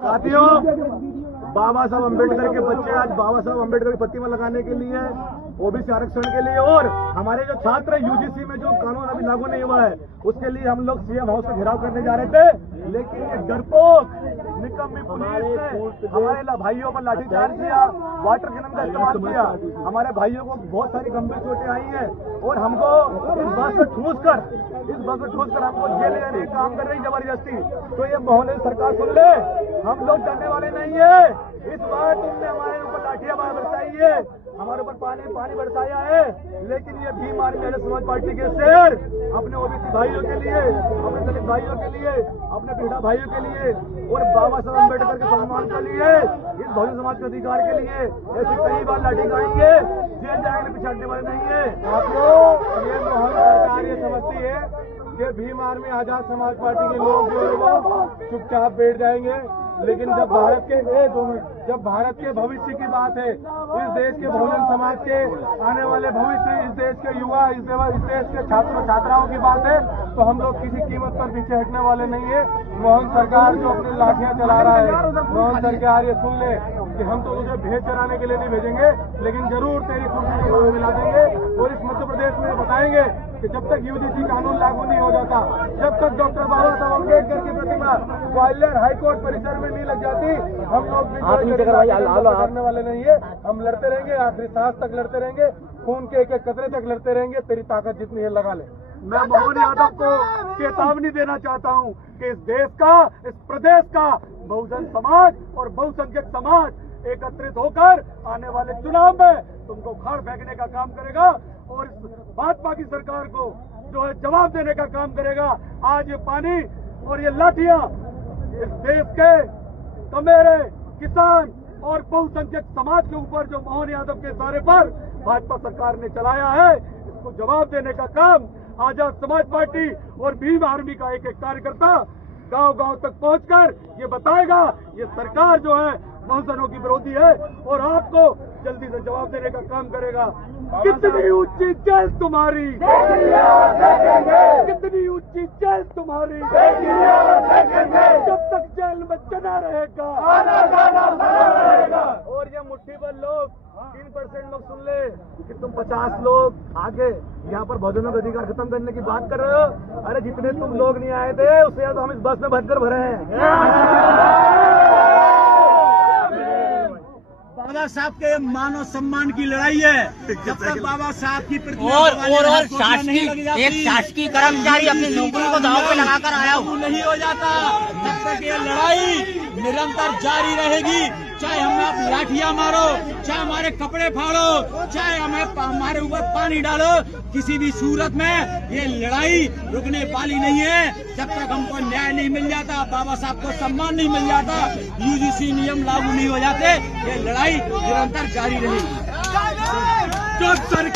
साथियों, बाबा साहब अम्बेडकर के बच्चे आज बाबा साहब अम्बेडकर की प्रतिमा लगाने के लिए, ओबीसी आरक्षण के लिए और हमारे जो छात्र यूजीसी में जो कानून अभी लागू नहीं हुआ है उसके लिए हम लोग सीएम हाउस का घेराव करने जा रहे थे, लेकिन ये डरपोक निकम्मी पुलिस ने हमारे भाइयों पर लाठीचार्ज किया, वाटर कैनन का इस्तेमाल किया। हमारे भाइयों को बहुत सारी गंभीर चोटें आई हैं और हमको इस बस में ठूस कर हमको जेल ले जाने का काम कर रही जबरदस्ती। तो ये मोहल्ले सरकार सुन ले, हम लोग डरने वाले नहीं है। इस बार तुमने हमारे ऊपर लाठियां बरसाई है, हमारे ऊपर पानी बरसाया है, लेकिन ये भीम आर्मी समाज पार्टी के शेर अपने ओबीसी भाइयों के लिए, अपने दलित भाइयों के लिए, अपने पीढ़ा भाइयों के लिए और बाबा साहब अम्बेडकर के सम्मान के लिए, इस बहुजन समाज के अधिकार के लिए ऐसे कई बार लाठी खाएंगे, जेल जाएंगे, पिछाड़ने वाले नहीं है। आपको ये मोहन सरकार ये समझती है कि भीम आर्मी आजाद समाज पार्टी के लोग जो है वो चुपचाप बैठ जाएंगे, लेकिन जब भारत के भविष्य की बात है, इस देश के बहुजन समाज के आने वाले भविष्य, इस देश के युवा, इस देश के छात्र छात्राओं की बात है, तो हम लोग किसी कीमत पर पीछे हटने वाले नहीं है। मोहन सरकार जो अपनी लाठियां चला रहा है, मोहन सरकार ये सुन ले कि हम तो तुझे भेज चराने के लिए नहीं भेजेंगे, लेकिन जरूर तेरी कुर्सी को मिला देंगे और इस मध्य प्रदेश में बताएंगे कि जब तक यूजीसी कानून लागू नहीं हो जाता, जब तक डॉक्टर बाबा साहब अम्बेडकर की प्रतिमा ग्वालियर हाईकोर्ट परिसर में नहीं लग जाती, हम लोग करने वाले नहीं है। हम लड़ते रहेंगे, आखिरी सांस तक लड़ते रहेंगे, खून के एक एक कतरे तक लड़ते रहेंगे। तेरी ताकत जितनी है लगा ले। मैं मोहन यादव को चेतावनी देना चाहता हूँ कि इस देश का, इस प्रदेश का बहुजन समाज और बहुसंख्यक समाज एकत्रित होकर आने वाले चुनाव में तुमको उखाड़ फेंकने का काम करेगा और इस भाजपा की सरकार को जो है जवाब देने का काम करेगा। आज ये पानी और ये लाठियां इस देश के तमेरे किसान और बहुसंख्यक समाज के ऊपर जो मोहन यादव के इशारे पर भाजपा सरकार ने चलाया है, इसको जवाब देने का काम आजाद समाज पार्टी और भीम आर्मी का एक एक कार्यकर्ता गांव-गांव तक पहुंचकर ये बताएगा ये सरकार जो है बहुजनों की विरोधी है और आपको जल्दी से जवाब देने का काम करेगा। कितनी ऊंची जेल तुम्हारी, कितनी ऊंची जेल तुम्हारी, जब तक जेल में जना रहेगा और ये मुट्ठी भर लोग 3% लोग सुन ले कि तुम 50 लोग आगे यहाँ पर बहुजनों का अधिकार खत्म करने की बात कर रहे हो। अरे जितने तुम लोग नहीं आए थे उससे ज्यादा हम इस बस में भरकर भरे हैं। बाबा साहब के मानव सम्मान की लड़ाई है। जब तक बाबा साहब की प्रतिमा और शासकीय कर्मचारी अपनी नौकरी को दांव पे लगाकर आया हूँ नहीं हो जाता, तब तक ये लड़ाई निरंतर जारी रहेगी। चाहे हमें आप लाठियां मारो, चाहे हमारे कपड़े फाड़ो, चाहे हमारे ऊपर पानी डालो, किसी भी सूरत में ये लड़ाई रुकने वाली नहीं है। जब तक हमको न्याय नहीं मिल जाता, बाबा साहब को सम्मान नहीं मिल जाता, यूजीसी नियम लागू नहीं हो जाते, ये लड़ाई निरंतर जारी रहेगी।